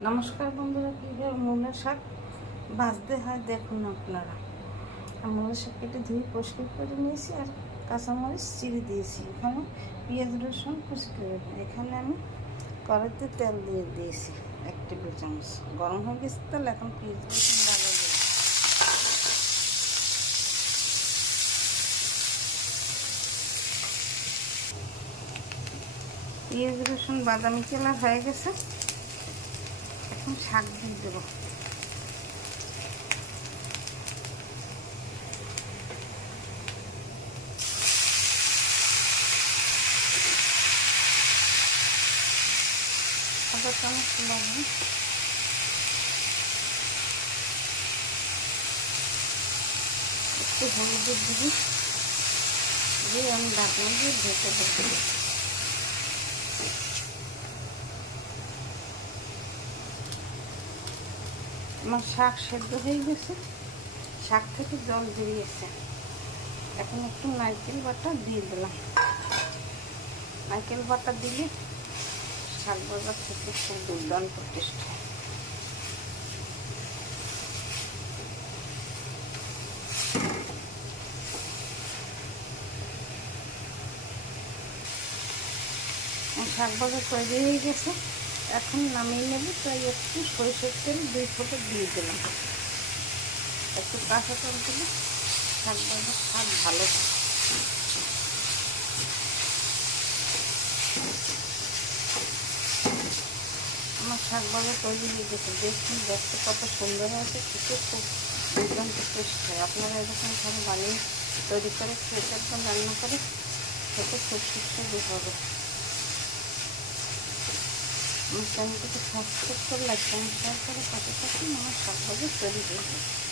নমস্কার বন্ধুরা, কীভাবে মূলের শাক ভাজতে হয় দেখুন আপনারা। মূলের শাক কেটে ধুয়ে পরিষ্কার করে নিয়েছি আর কাঁচামরিচ চিড়ে দিয়েছি। এখানে পেঁয়াজ রসুন কুচি করে, এখানে আমি কড়াইতে তেল দিয়ে দিয়েছি 1 টেবিল চামচ। গরম হয়ে গেছে তেল, এখন পেঁয়াজ রসুন ভাজা দেবো। পেঁয়াজ রসুন বাদামি কালার হয়ে গেছে, এখন শাক দিয়ে দেবো। আদা চামচ লবণ, একটু হলুদের দিবি, দিয়ে আমি ঢাকনা দিয়ে ঢেকে দেবো। আমার শাক সেদ্ধ হয়ে গেছে, শাক থেকে জল বেরিয়েছে। এখন একটু নারকেল বাটা দিয়ে দিলাম। নারকেল বাটা দিলে শাক ভাজা থেকে খুব দুর্দান্ত টেস্ট হয়। শাক ভাজা তৈরি হয়ে গেছে, এখন নামিয়ে নেব। তাই একটু সরষের তেল 2 ফোঁটা দিয়ে দিলাম। একটু কাঁচা তেল দিলে শাক ভাজার স্বাদ ভালো হয়। আমার শাক ভাজা তৈরি হয়ে গেছে, দেখুন দেখতে কত সুন্দর হয়েছে, খেতে খুব দুর্দান্ত টেস্ট হয়। আপনারা এরকম ভাবে বানিয়ে তৈরি করে খেতে একদম রান্না করে খেতে খুব সুস্বাদু হবে। আমার চ্যানেলটিকে সাবস্ক্রাইব করে লাইক কমেন্ট শেয়ার করে পাশে থাকুন। আমার শাক ভাজা তৈরি হয়ে গেছে।